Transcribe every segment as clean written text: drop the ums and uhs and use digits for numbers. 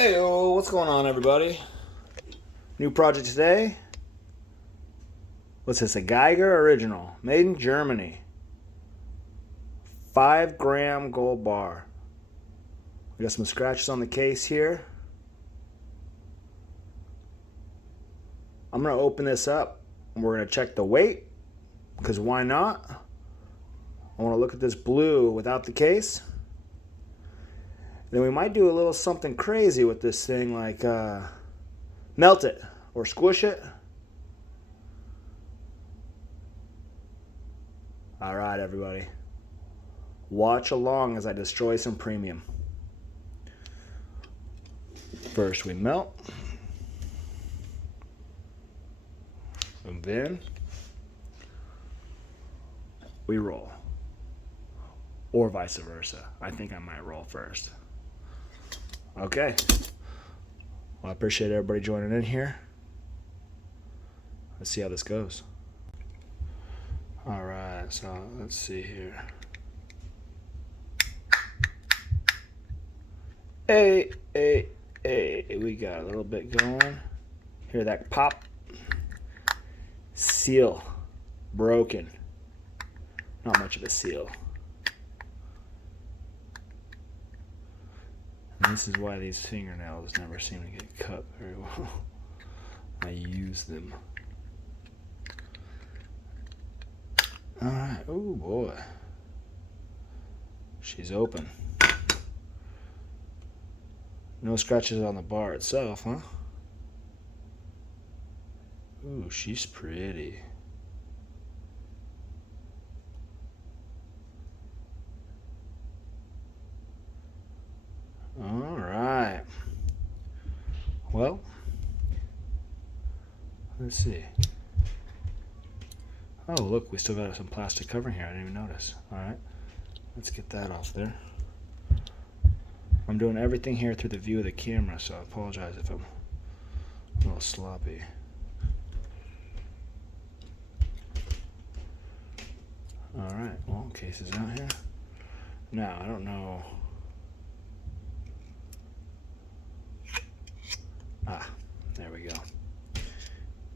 Heyo, what's going on, everybody? New project today. What's this, a Geiger original, made in Germany. 5-gram gold bar. We got some scratches on the case here. I'm gonna open this up and we're gonna check the weight, because why not? I want to look at this blue without the case. Then we might do a little something crazy with this thing, like melt it or squish it. All right, everybody. Watch along as I destroy some premium. First we melt. And then we roll. Or vice versa. I think I might roll first. Okay. Well, I appreciate everybody joining in here. Let's see how this goes. All right, so let's see here. Hey, we got a little bit going. Hear that pop? Seal broken. Not much of a seal. And this is why these fingernails never seem to get cut very well. I use them. Alright, oh boy. She's open. No scratches on the bar itself, huh? Ooh, she's pretty. All right. Well, let's see. Oh, look, we still got some plastic covering here. I didn't even notice. All right, let's get that off there. I'm doing everything here through the view of the camera, so I apologize if I'm a little sloppy. All right, well, case is out here. Now, I don't know. Ah, there we go.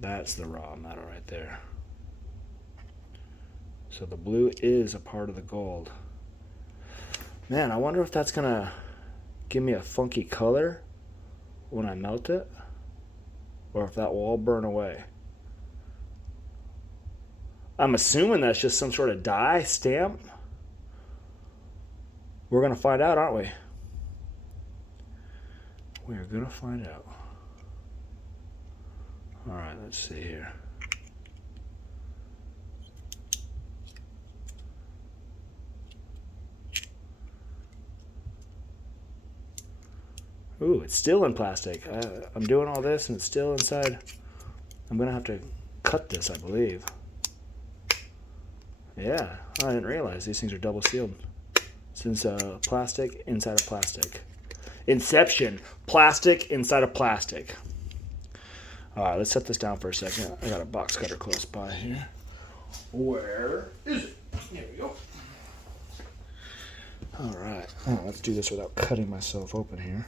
That's the raw metal right there. So the blue is a part of the gold. Man, I wonder if that's gonna give me a funky color when I melt it, or if that will all burn away. I'm assuming that's just some sort of dye stamp. We're gonna find out, aren't we? We're gonna find out. All right, let's see here. Ooh, it's still in plastic. I'm doing all this and it's still inside. I'm gonna have to cut this, I believe. Yeah, I didn't realize these things are double sealed. Since plastic inside of plastic. Inception, plastic inside of plastic. All right, let's set this down for a second. I got a box cutter close by here. Where is it? Here we go. All right, let's do this without cutting myself open here.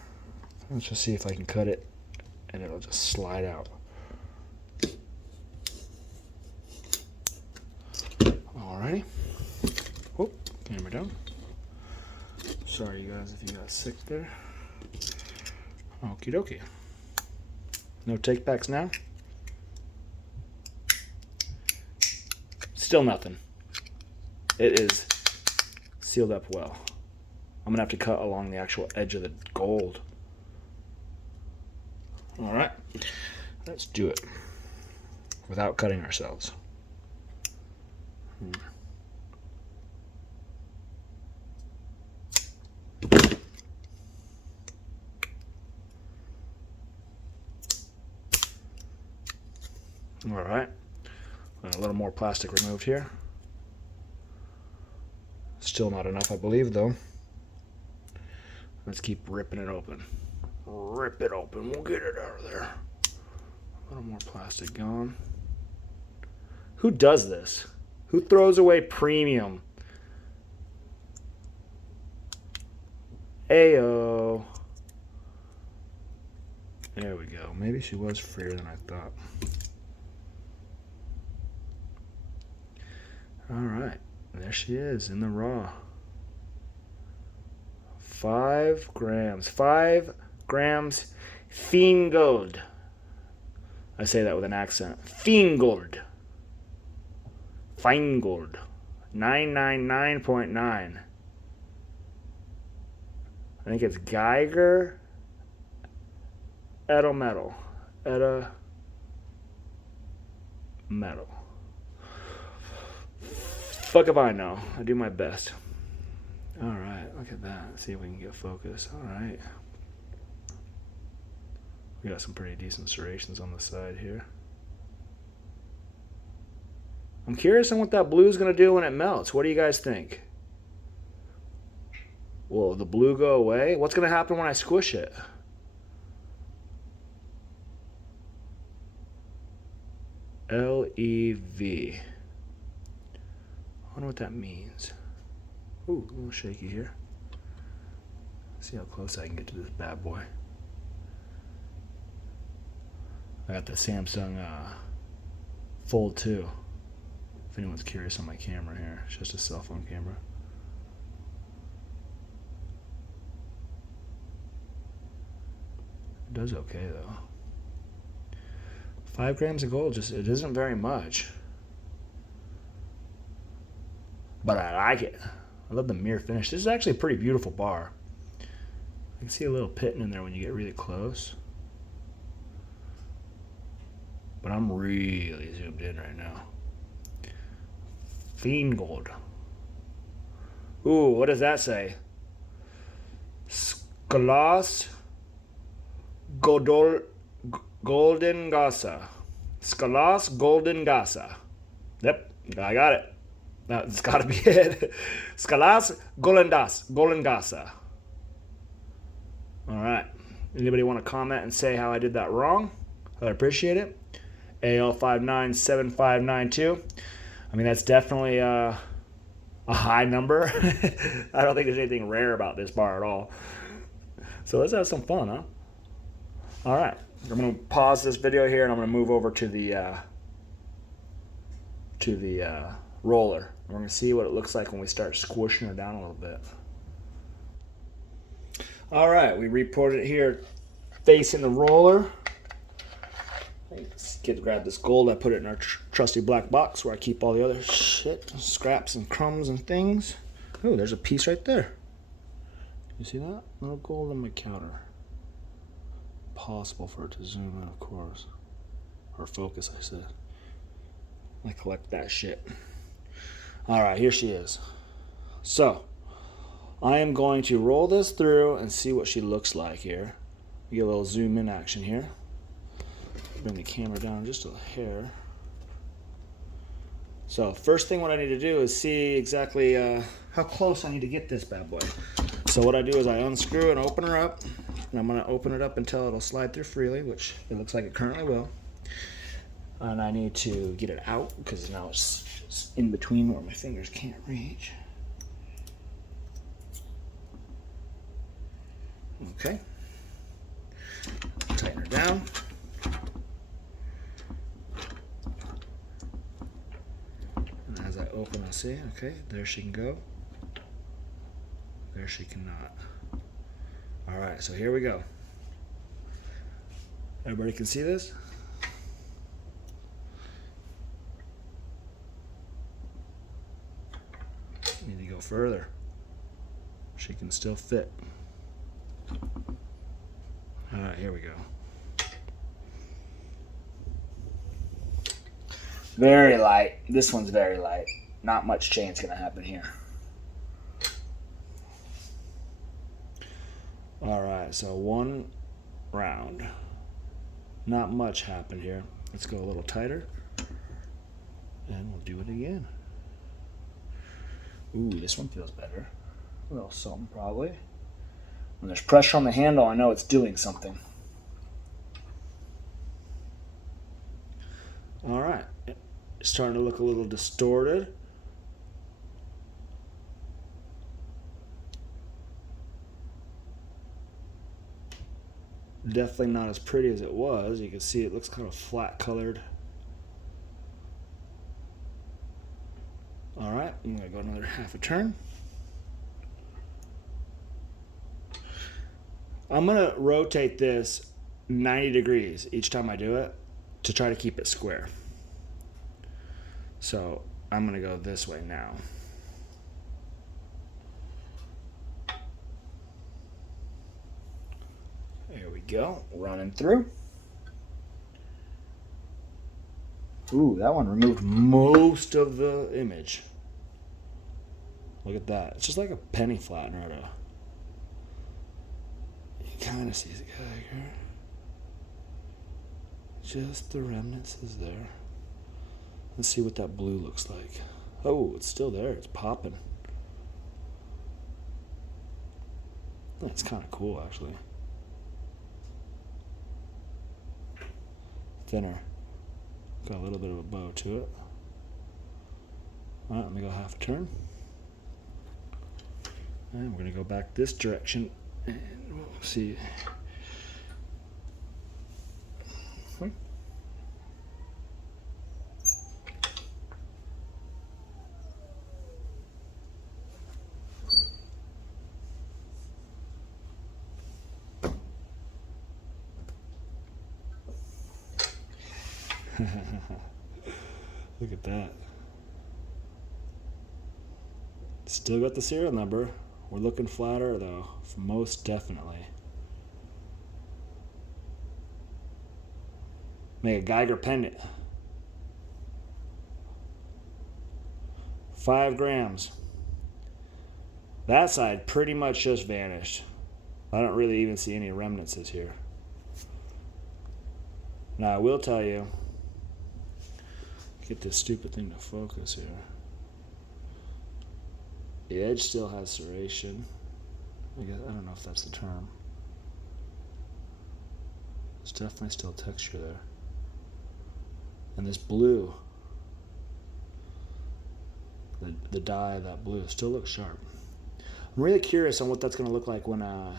Let's just see if I can cut it and it'll just slide out. Alrighty. Whoop, camera down. Sorry, you guys, if you got sick there. Okie dokie. No takebacks now. Still nothing. It is sealed up well. I'm gonna have to cut along the actual edge of the gold. All right, let's do it without cutting ourselves. All right, a little more plastic removed here. Still not enough, I believe, though. Let's keep ripping it open. Rip it open. We'll get it out of there. A little more plastic gone. Who does this? Who throws away premium? Ayo. There we go. Maybe she was freer than I thought. All right, there she is in the raw. 5 grams. 5 grams fine gold. I say that with an accent. Fine gold. Fine gold. 999.9. I think it's Geiger. Edelmetalle. Edelmetalle. Fuck if I know. I do my best. All right, look at that. Let's see if we can get focus. All right. We got some pretty decent serrations on the side here. I'm curious on what that blue is going to do when it melts. What do you guys think? Will the blue go away? What's going to happen when I squish it? LEV. I wonder what that means. Ooh, a little shaky here. Let's see how close I can get to this bad boy. I got the Samsung Fold 2. If anyone's curious on my camera here, it's just a cell phone camera. It does okay though. 5 grams of gold, just it isn't very much. But I like it. I love the mirror finish. This is actually a pretty beautiful bar. I can see a little pitting in there when you get really close. But I'm really zoomed in right now. Fiend gold. Ooh, what does that say? Skalas Golden Gasa. Skalas Golden Gasa. Yep, I got it. That's got to be it. Skalas Golden Gasa. All right. Anybody want to comment and say how I did that wrong? I'd appreciate it. AL597592. I mean, that's definitely a high number. I don't think there's anything rare about this bar at all. So let's have some fun, huh? All right. I'm going to pause this video here and I'm going to move over to the roller. We're going to see what it looks like when we start squishing her down a little bit. All right, we reported it here facing the roller. Let's grab this gold. I put it in our trusty black box where I keep all the other shit, scraps and crumbs and things. Oh, there's a piece right there. You see that? Little gold on my counter. Possible for it to zoom in, of course. Or focus, I said. I collect that shit. All right, here she is. So, I am going to roll this through and see what she looks like here. We get a little zoom in action here. Bring the camera down just a hair. So, first thing what I need to do is see exactly how close I need to get this bad boy. So what I do is I unscrew and open her up. And I'm going to open it up until it'll slide through freely, which it looks like it currently will. And I need to get it out because now it's in between where my fingers can't reach. Okay. Tighten her down. And as I open, I'll see, okay, there she can go. There she cannot. All right, so here we go. Everybody can see this? Need to go further. She can still fit. All right, here we go. Very light. This one's very light. Not much change gonna happen here. All right, so one round. Not much happened here. Let's go a little tighter. And we'll do it again. Ooh, this one feels better. A little something probably. When there's pressure on the handle, I know it's doing something. All right, it's starting to look a little distorted. Definitely not as pretty as it was. You can see it looks kind of flat colored. All right, I'm gonna go another half a turn. I'm gonna rotate this 90 degrees each time I do it to try to keep it square. So I'm gonna go this way now. There we go, running through. Ooh, that one removed most of the image. Look at that. It's just like a penny flattener. You kind of see the Geiger. Just the remnants is there. Let's see what that blue looks like. Oh, it's still there. It's popping. That's kind of cool, actually. Thinner. Got a little bit of a bow to it. All right, let me go half a turn. And we're going to go back this direction and we'll see. Look at that. Still got the serial number. We're looking flatter though, most definitely. Make a Geiger pendant. 5 grams. That side pretty much just vanished. I don't really even see any remnants here. Now I will tell you, get this stupid thing to focus here. The edge still has serration. I don't know if that's the term. There's definitely still texture there. And this blue, the dye of that blue still looks sharp. I'm really curious on what that's going to look like when I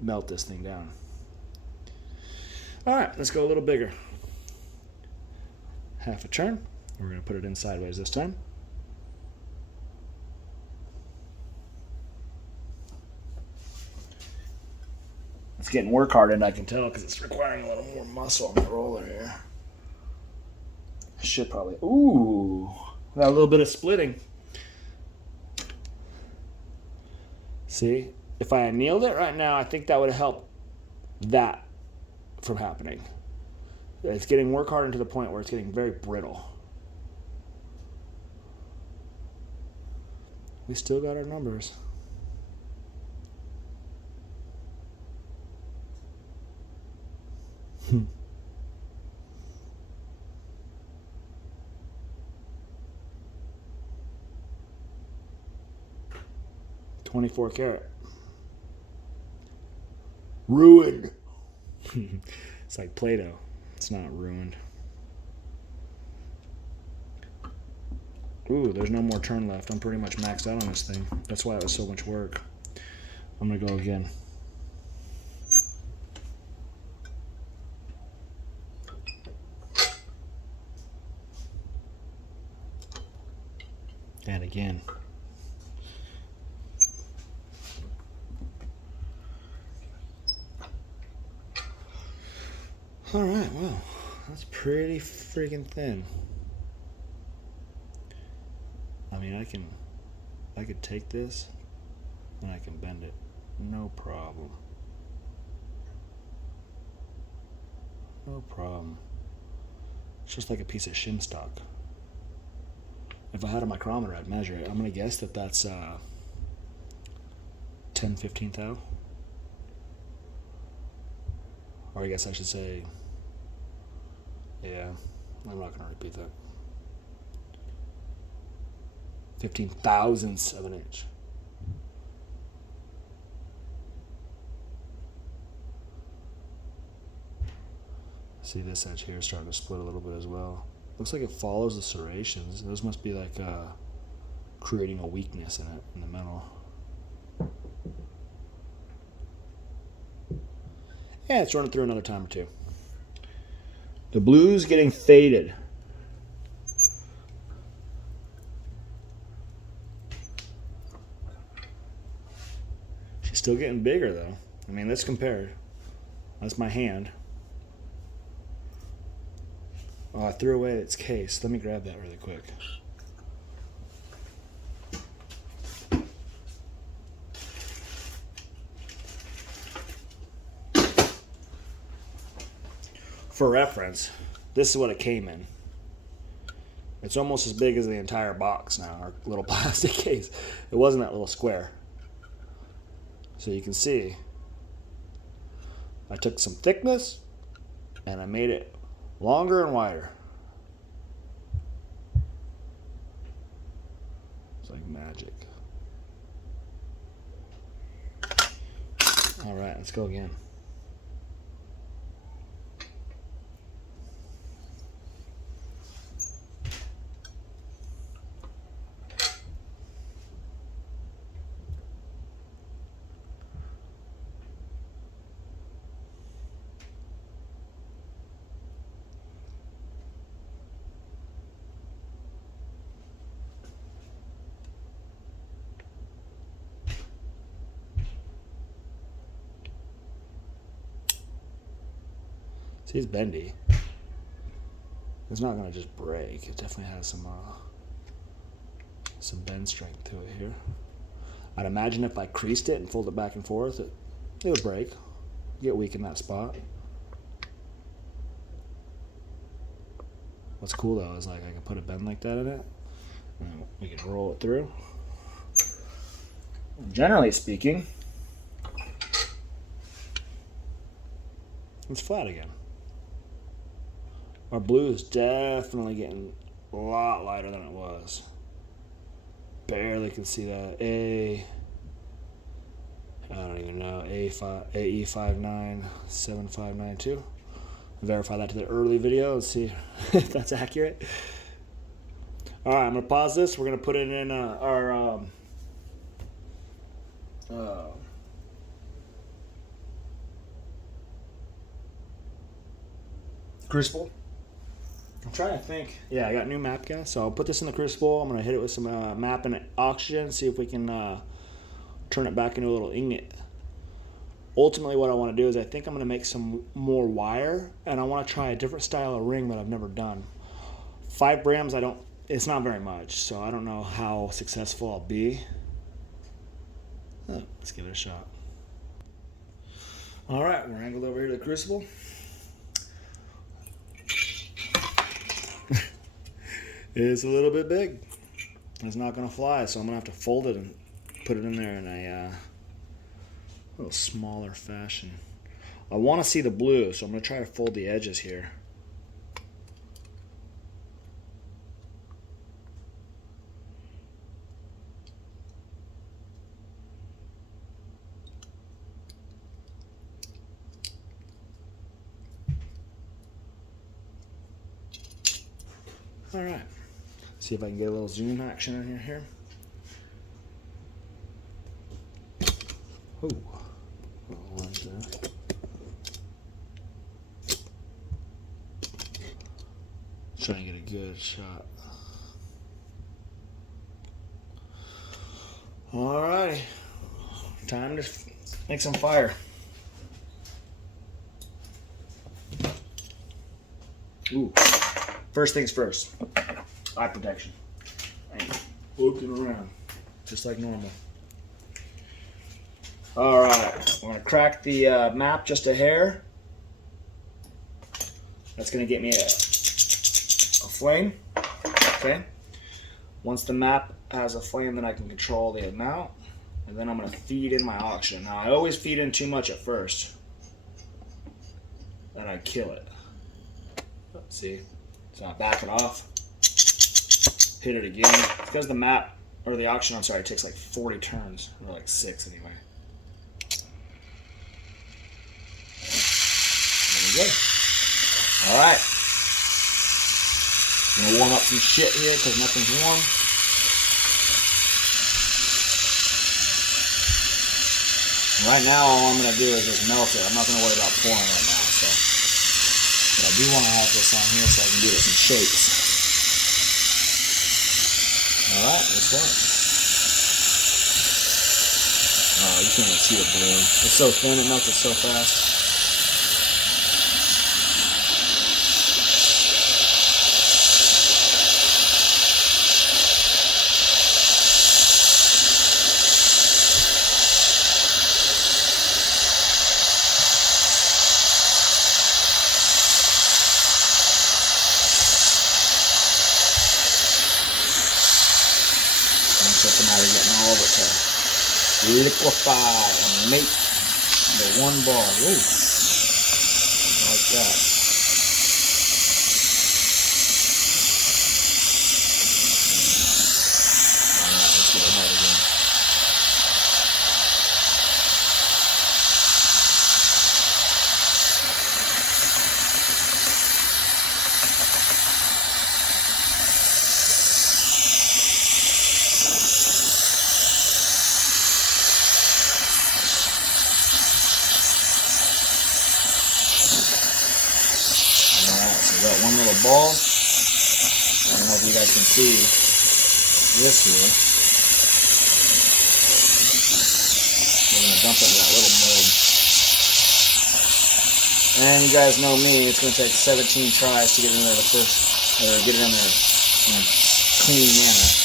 melt this thing down. All right, let's go a little bigger. Half a turn. We're going to put it in sideways this time. It's getting work hardened, I can tell, because it's requiring a little more muscle on the roller here. I should probably, ooh, got a little bit of splitting. See, if I annealed it right now, I think that would help that from happening. It's getting work hardened to the point where it's getting very brittle. We still got our numbers. Hmm. 24 karat. Ruined. It's like Play-Doh. It's not ruined. Ooh, there's no more turn left. I'm pretty much maxed out on this thing. That's why it was so much work. I'm gonna go again. And again. All right, well, that's pretty freaking thin. I mean, I could take this and I can bend it, no problem. No problem. It's just like a piece of shim stock. If I had a micrometer, I'd measure it. I'm gonna guess that that's 10/15 thou. Or I guess I should say, yeah, I'm not gonna repeat that. 15 thousandths of an inch. See, this edge here is starting to split a little bit as well. Looks like it follows the serrations. Those must be like creating a weakness in it, in the middle. Yeah, it's running through another time or two. The blue's getting faded. She's still getting bigger though. I mean, let's compare. That's my hand. Oh, I threw away its case. Let me grab that really quick. For reference, this is what it came in. It's almost as big as the entire box now, our little plastic case. It wasn't that little square. So you can see, I took some thickness and I made it longer and wider. It's like magic. All right, let's go again. See, it's bendy. It's not going to just break. It definitely has some bend strength to it here. I'd imagine if I creased it and fold it back and forth, it would break. Get weak in that spot. What's cool though is like I can put a bend like that in it, and we can roll it through. Generally speaking, it's flat again. Our blue is definitely getting a lot lighter than it was. Barely can see that. I don't even know. AE597592. Verify that to the early video and see if that's accurate. All right, I'm gonna pause this. We're gonna put it in our crucible. I'm trying to think. Yeah, I got new map gas, so I'll put this in the crucible. I'm gonna hit it with some map and oxygen, see if we can turn it back into a little ingot. Ultimately, what I want to do is I think I'm gonna make some more wire, and I want to try a different style of ring that I've never done. 5 grams, it's not very much, so I don't know how successful I'll be. Let's give it a shot. All right, we're angled over here to the crucible. It's a little bit big. It's not going to fly, so I'm going to have to fold it and put it in there in a little smaller fashion. I want to see the blue, so I'm going to try to fold the edges here. All right. See if I can get a little zoom action in here. Ooh. Trying to get a good shot. All right. Time to make some fire. Ooh. First things first. Eye protection. Looking around, just like normal. All right, I'm gonna crack the map just a hair. That's gonna get me a flame. Okay. Once the map has a flame, then I can control the amount, and then I'm gonna feed in my oxygen. Now I always feed in too much at first, then I kill it. See, so I back it off. Hit it again. It's because the map, or the oxygen, I'm sorry, it takes like 40 turns, or like 6 anyway. There we go. All right. I'm gonna warm up some shit here because nothing's warm. Right now, all I'm going to do is just melt it. I'm not going to worry about pouring right now. So, but I do want to have this on here so I can give it some shapes. All right, let's go. Oh, you can't even see the blue. It's so thin, it melted so fast. Check them out, they're getting all of it to liquefy and make the one bar. Ooh, like that. Alright, let's get ahead again. Got one little ball. I don't know if you guys can see this here. We're going to dump it in that little mold. And you guys know me, it's going to take 17 tries to get it in there the first, or get it in there in a clean manner.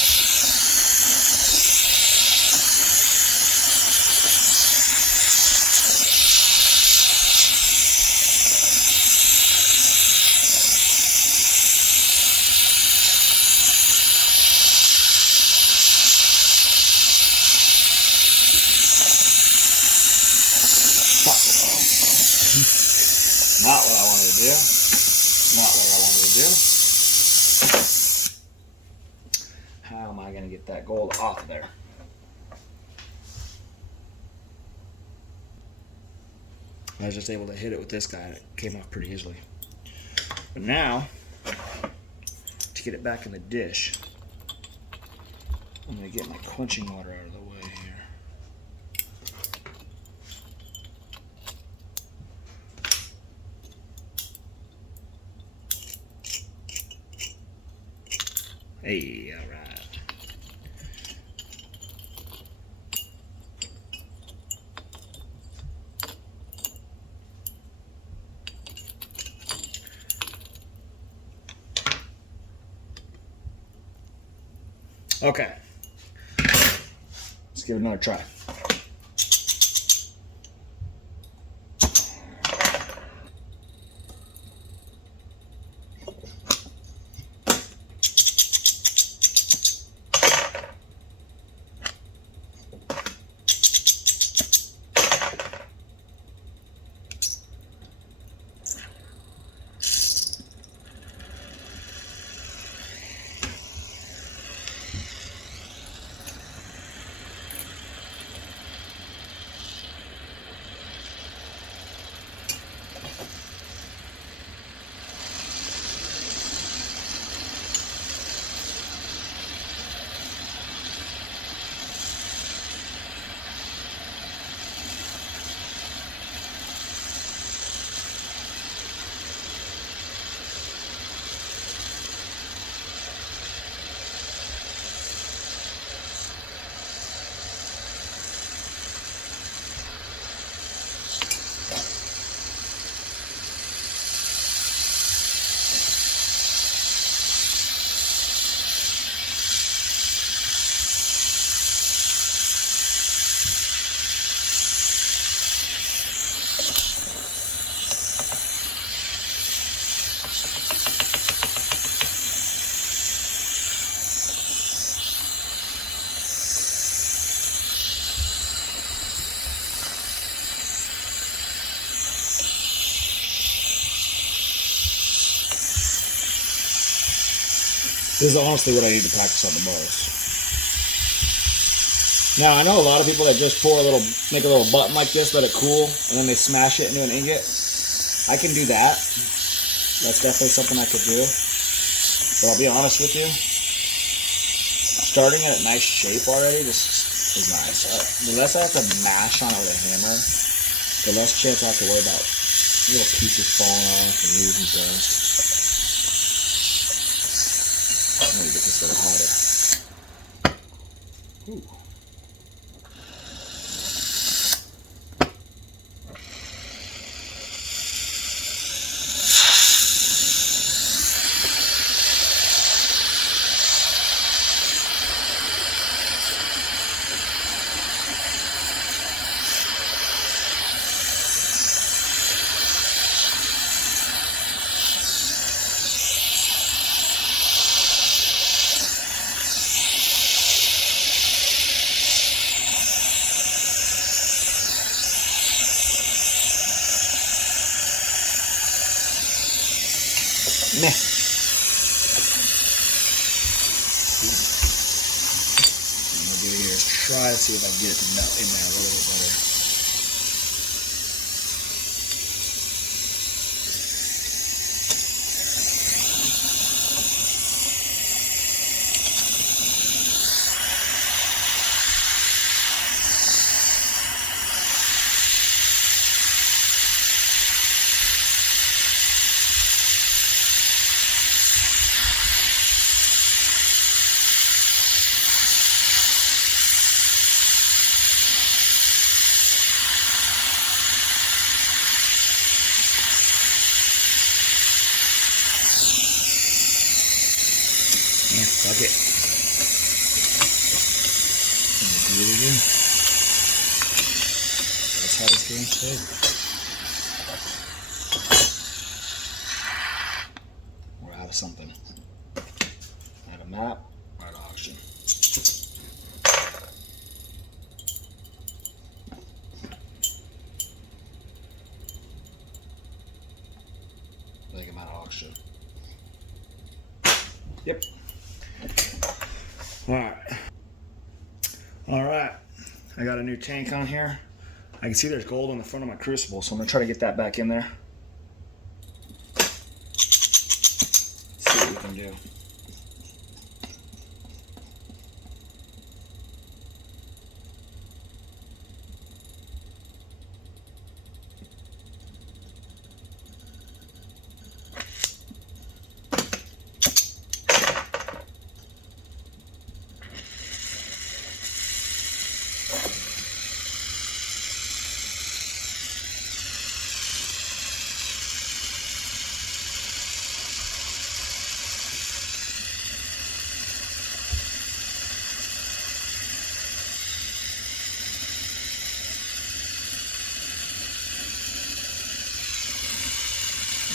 Not what I wanted to do. Not what I wanted to do. How am I going to get that gold off there? I was just able to hit it with this guy and it came off pretty easily. But now, to get it back in the dish, I'm going to get my quenching water out of the way here. Hey, all right. Okay. Let's give it another try. This is honestly what I need to practice on the most. Now, I know a lot of people that just make a little button like this, let it cool, and then they smash it into an ingot. I can do that. That's definitely something I could do. But I'll be honest with you, starting at a nice shape already, just is nice. The less I have to mash on it with a hammer, the less chance I have to worry about little pieces falling off and losing dust. I'm gonna get this a little hotter. Ooh. Meh. What I'm gonna do here is try to see if I can get it to melt in there a little bit better. Yeah, fuck it. Do it again. That's how this game's played. We're out of something. Out of map, out of auction. I think I'm out of auction. Yep. All right, I got a new tank on here. I can see there's gold on the front of my crucible, so I'm gonna try to get that back in there. See what we can do.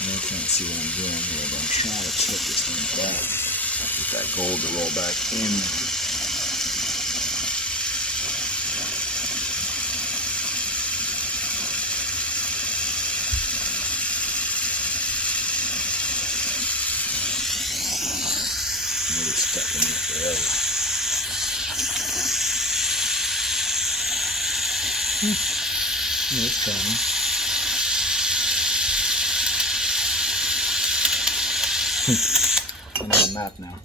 You can't see what I'm doing here, but I'm trying to tip this thing back. Get that gold to roll back in. Maybe it's stuck in there forever. It's coming. I'm on a map now.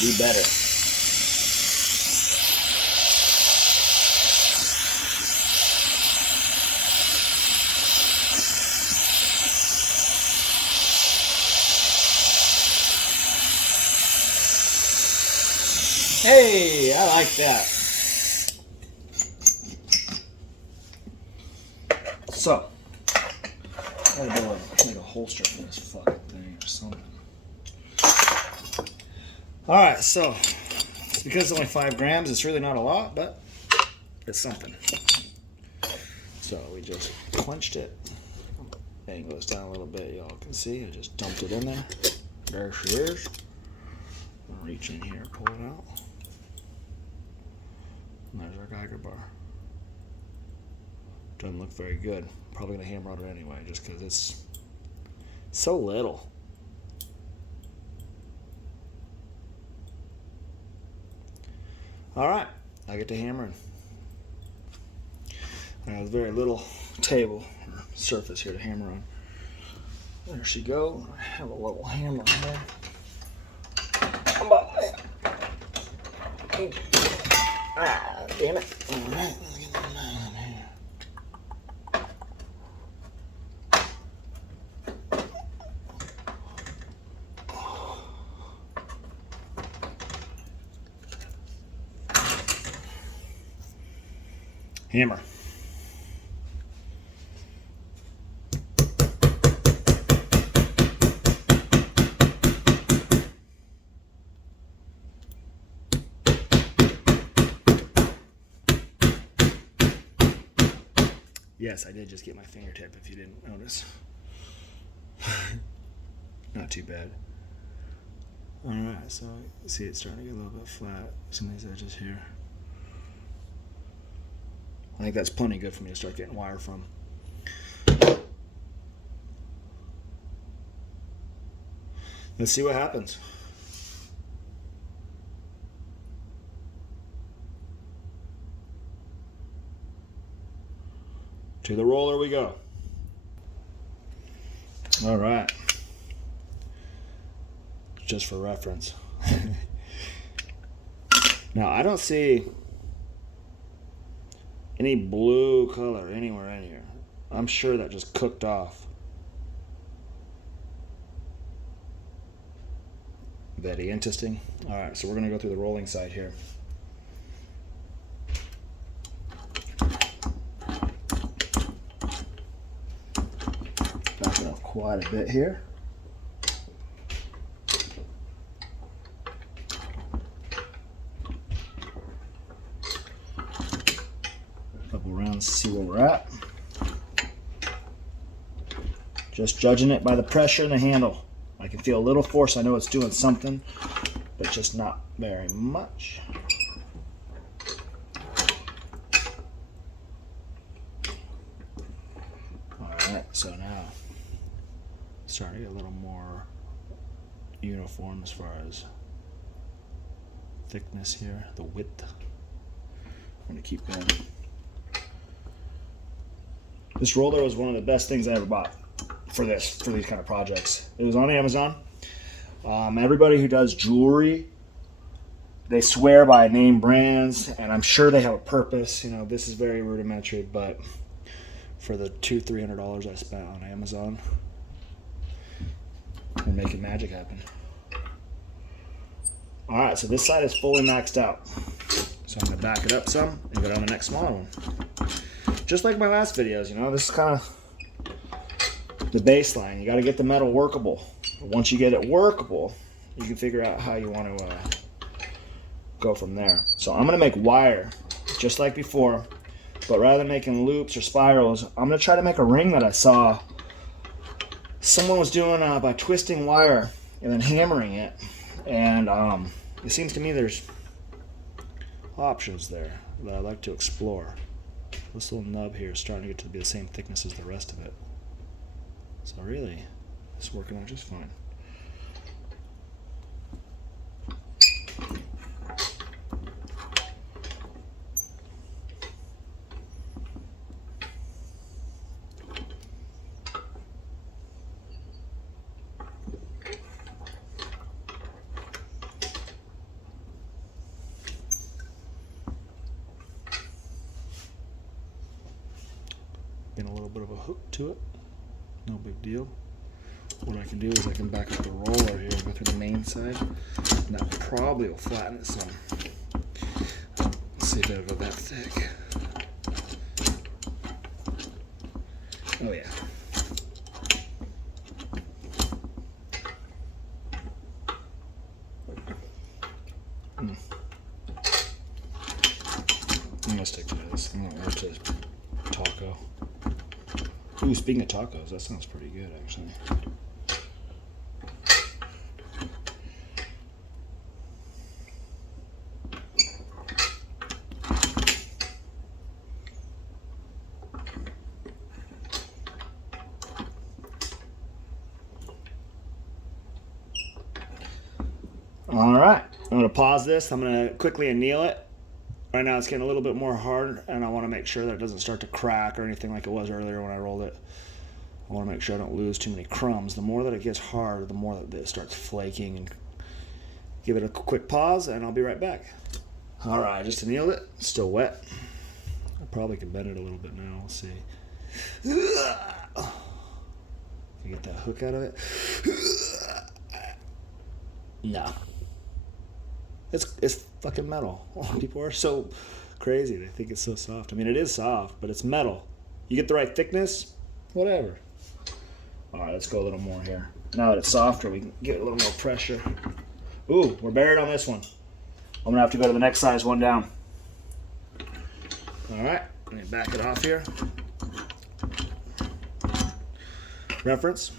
Be better. Hey, I like that. So, I gotta make a holster for this fucking thing or something. Alright, so, it's because it's only 5 grams, it's really not a lot, but it's something. So, we just clenched it. Angle this down a little bit, y'all can see. I just dumped it in there. There she is. I'll reach in here, pull it out. And there's our Geiger bar. Doesn't look very good. Probably gonna hammer on it anyway, just because it's so little. Alright, I get to hammering. I have very little table or surface here to hammer on. There she goes. I have a little hammer here. Ah, damn it. Alright, let's get that on here. Hammer. Yes, I did just get my fingertip if you didn't notice. Not too bad. Alright, so see it's starting to get a little bit flat. Some of these edges here. I think that's plenty good for me to start getting wire from. Let's see what happens. To the roller we go. All right. Just for reference. Now, I don't see any blue color anywhere in here. I'm sure that just cooked off. Very interesting. All right, so we're going to go through the rolling side here. Backing up quite a bit here. Couple rounds to see where we're at. Just judging it by the pressure in the handle. I can feel a little force. I know it's doing something, but just not very much. Alright, so now starting to get a little more uniform as far as thickness here, the width. I'm going to keep going. This roller was one of the best things I ever bought for these kind of projects. It was on Amazon. Everybody who does jewelry, they swear by name brands, and I'm sure they have a purpose. You know, this is very rudimentary, but for the $200-300 I spent on Amazon, we're making magic happen. All right, so this side is fully maxed out. So I'm gonna back it up some and go down the next smaller one. Just like my last videos, you know, this is kind of the baseline. You got to get the metal workable. Once you get it workable, you can figure out how you want to go from there. So I'm going to make wire just like before, but rather than making loops or spirals, I'm going to try to make a ring that I saw someone was doing by twisting wire and then hammering it. And it seems to me there's options there that I'd like to explore. This little nub here is starting to get to be the same thickness as the rest of it. So really, it's working out just fine. Been a little bit of a hook to it. No big deal. What I can do is I can back up the roller here and go through the main side, and that probably will flatten it some. see if it'll go that thick. Oh yeah. I'm gonna stick to this. I'm gonna to taco. Ooh, speaking of tacos, that sounds pretty good actually. All right, I'm going to pause this. I'm going to quickly anneal it. Right now it's getting a little bit more hard, and I want to make sure that it doesn't start to crack or anything like it was earlier when I rolled it. I want to make sure I don't lose too many crumbs. The more that it gets hard, the more that it starts flaking. And give it a quick pause, and I'll be right back. All right, I just annealed it. It's still wet. I probably can bend it a little bit now. We'll see. Can you get that hook out of it? No. It's fucking metal. People are so crazy. They think it's so soft. I mean, it is soft, but it's metal. You get the right thickness, whatever. All right, let's go a little more here. Now that it's softer, we can get a little more pressure. Ooh, we're buried on this one. I'm gonna have to go to the next size one down. All right, let me back it off here. Reference.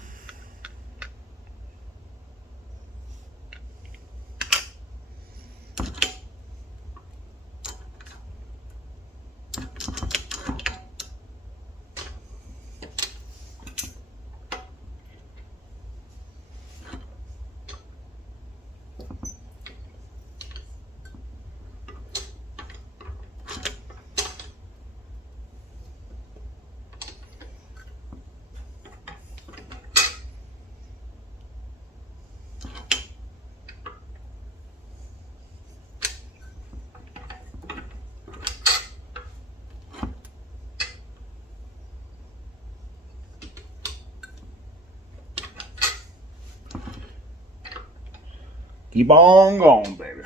Keep on going, baby.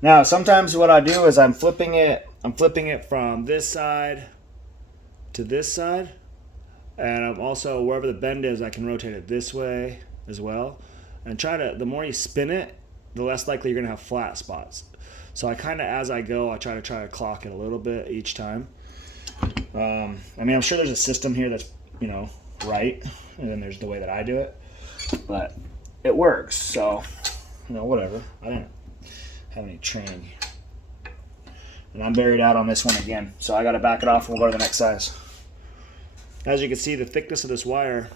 Now, sometimes what I do is I'm flipping it from this side to this side. And I'm also, wherever the bend is, I can rotate it this way as well. And the more you spin it, the less likely you're gonna have flat spots. So I kind of, as I go, I try to clock it a little bit each time. I mean, I'm sure there's a system here that's, right. And then there's the way that I do it. But it works, so, whatever. I didn't have any training. And I'm buried out on this one again. So I got to back it off and we'll go to the next size. As you can see, the thickness of this wire,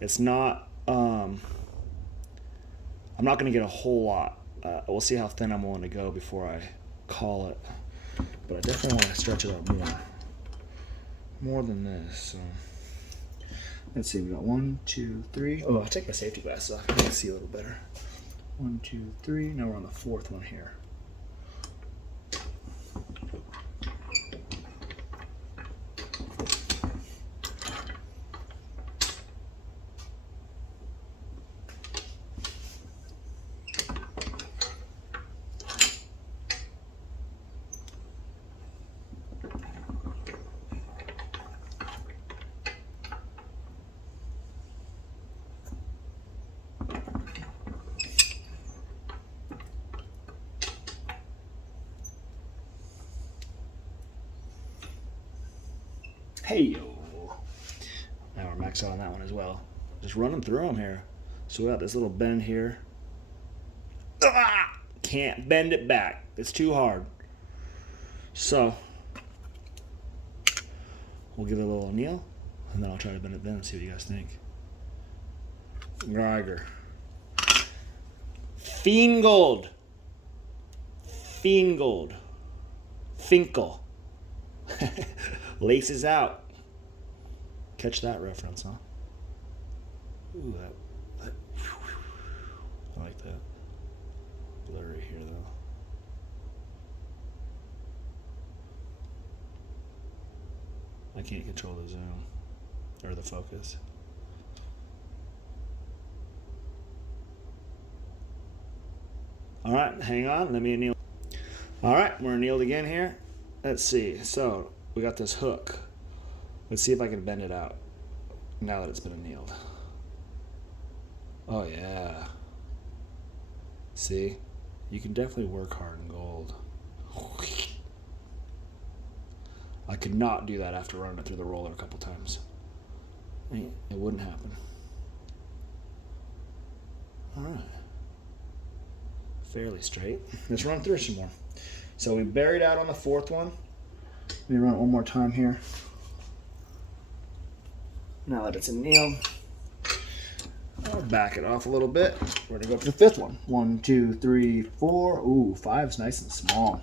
it's not, I'm not going to get a whole lot. We'll see how thin I'm willing to go before I call it. But I definitely want to stretch it out more than this. So let's see, we got 1, 2, 3. Oh, I'll take my safety glasses off. I can see a little better. 1, 2, 3. Now we're on the fourth one here. Hey yo. Now we're maxed out on that one as well. Just running through them here. So we got this little bend here. Can't bend it back. It's too hard. So we'll give it a little anneal, and then I'll try to bend it then and see what you guys think. Geiger. Feingold. Feingold. Finkel. Laces out. Catch that reference, huh? Ooh, that. I like that. Blurry here, though. I can't control the zoom or the focus. All right, hang on, let me anneal. All right, we're annealed again here. Let's see, so we got this hook. Let's see if I can bend it out now that it's been annealed. Oh yeah. See, you can definitely work hard in gold. I could not do that after running it through the roller a couple times. It wouldn't happen. All right. Fairly straight. Let's run through some more. So we buried out on the fourth one. Let me run it one more time here. Now that it's annealed, I'll back it off a little bit. We're gonna go up to the fifth one. 1, 2, 3, 4. Ooh, 5's nice and small.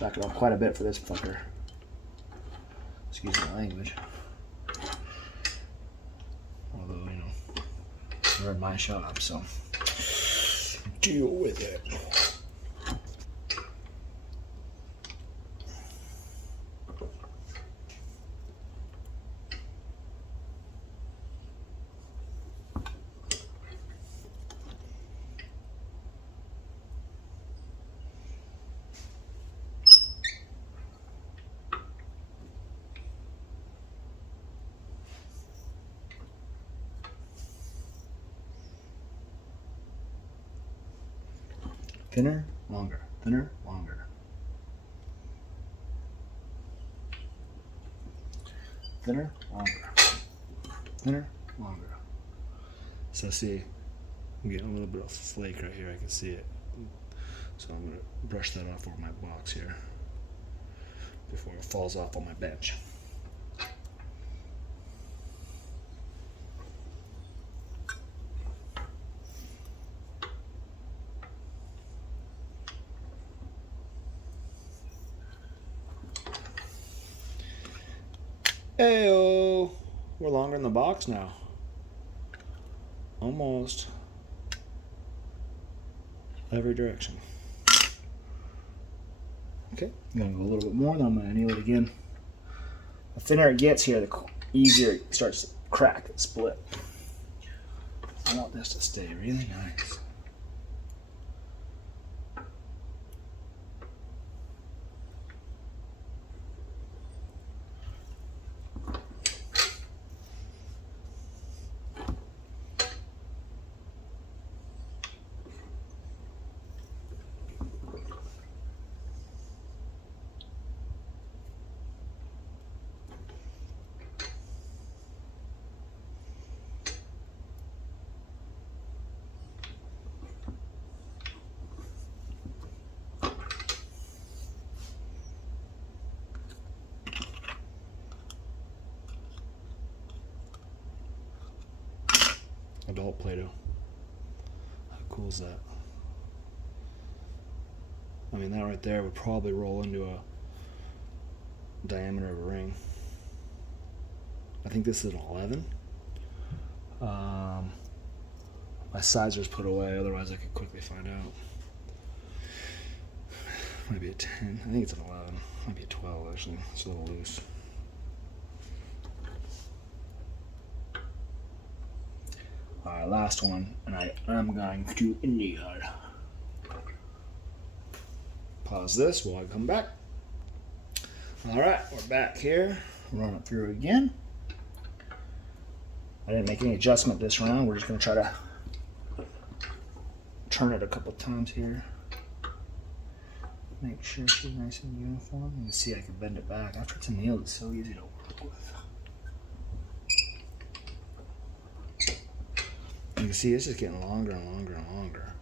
Back it off quite a bit for this fucker. Excuse my language. Although, you know, we're in my shop, so deal with it. Thinner, longer, thinner, longer. Thinner, longer. Thinner, longer. So see, I'm getting a little bit of flake right here. I can see it. So I'm going to brush that off over my box here before it falls off on my bench. Heyo! We're longer in the box now. Almost. Every direction. Okay, I'm gonna go a little bit more, then I'm gonna anneal it again. The thinner it gets here, the easier it starts to crack and split. I want this to stay really nice. Adult Play-Doh. How cool is that? I mean, that right there would probably roll into a diameter of a ring. I think this is an 11. My sizer's put away, otherwise I could quickly find out. Might be a 10. I think it's an 11. Might be a 12 actually. It's a little loose. Alright, last one, and I'm going to anneal. Pause this while I come back. Alright, we're back here. Run it through again. I didn't make any adjustment this round. We're just going to try to turn it a couple times here. Make sure she's nice and uniform. You can see I can bend it back. After it's annealed, it's so easy to work with. You can see this is getting longer and longer and longer.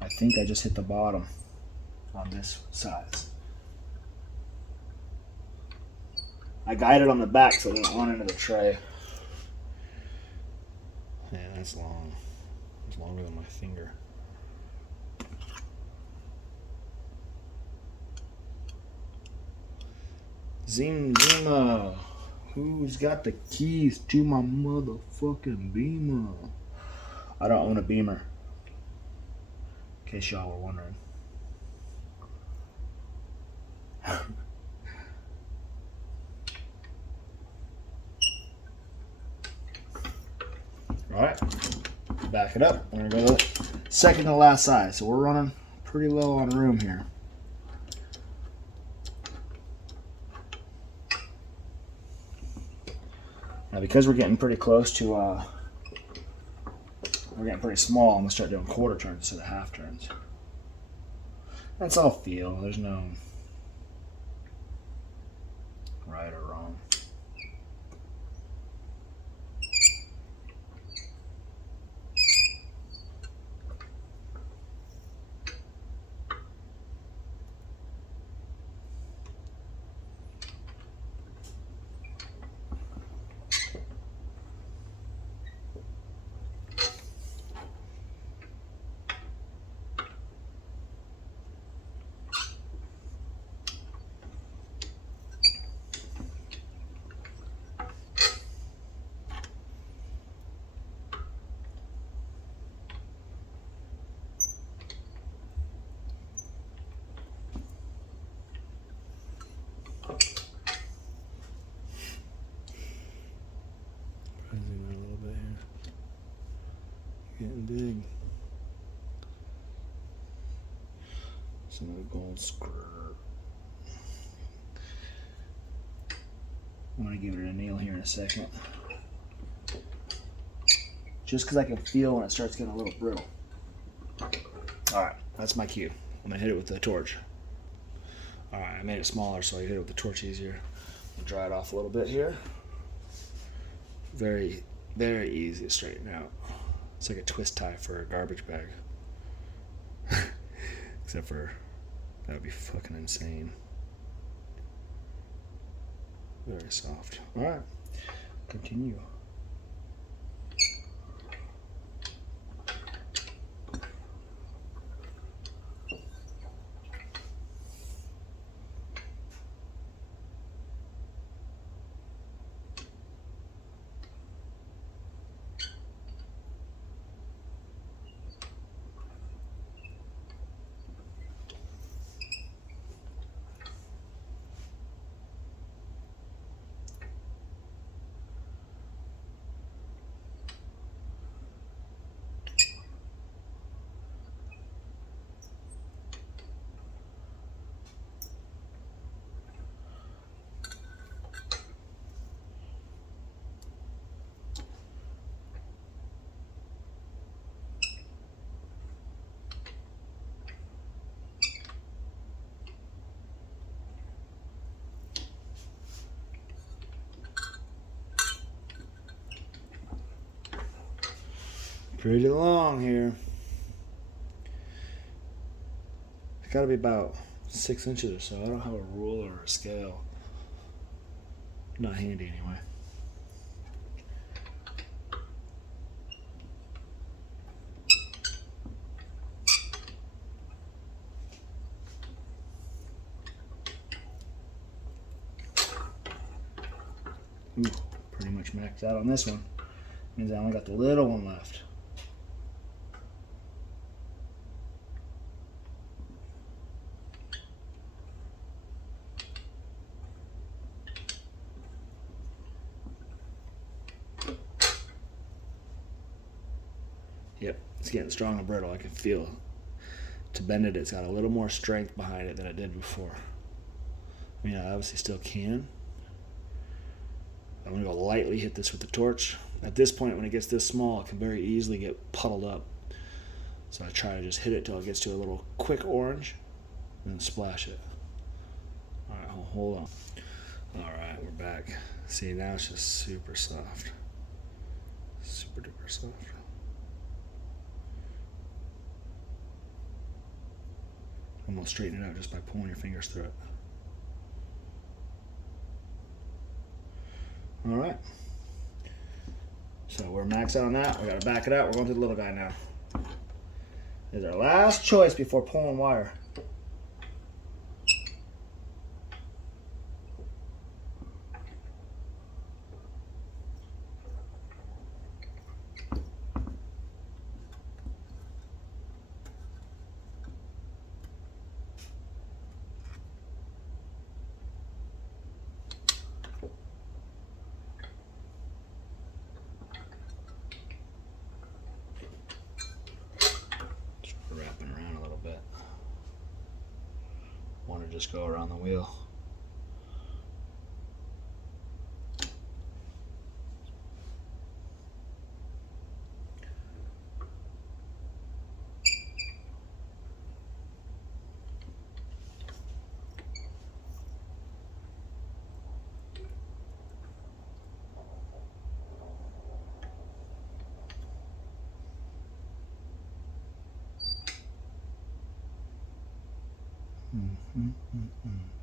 I think I just hit the bottom on this size. I guided on the back so it didn't run into the tray. Yeah, that's long. It's longer than my finger. Zima. Who's got the keys to my motherfucking Beamer? I don't own a Beamer. In case y'all were wondering. Alright, back it up. We're gonna go to the second to last side. So we're running pretty low on room here. Now because we're getting pretty close to, we're getting pretty small, I'm gonna start doing quarter turns instead of half turns. That's all feel, there's no right or wrong. Zoom out a little bit here. Getting big. Some of the gold screw. I'm going to give it a nail here in a second. Just because I can feel when it starts getting a little brittle. Alright, that's my cue. I'm going to hit it with the torch. Alright, I made it smaller so I can hit it with the torch easier. I'll dry it off a little bit here. Very, very easy to straighten out. It's like a twist tie for a garbage bag. Except for, that would be fucking insane. Very soft. Alright, continue. Pretty long here. It's got to be about 6 inches or so. I don't have a ruler or a scale. Not handy anyway. Ooh, pretty much maxed out on this one. Means I only got the little one left. Yep, it's getting strong and brittle. I can feel it. To bend it, it's got a little more strength behind it than it did before. I mean, I obviously still can. I'm going to go lightly hit this with the torch. At this point, when it gets this small, it can very easily get puddled up. So I try to just hit it till it gets to a little quick orange, and then splash it. Alright, hold on. Alright, we're back. See, now it's just super soft. Super duper soft. I'm going to straighten it out just by pulling your fingers through it. Alright. So we're maxed out on that. We got to back it out. We're going to the little guy now. This is our last choice before pulling wire. just go around the wheel. Mm-hmm.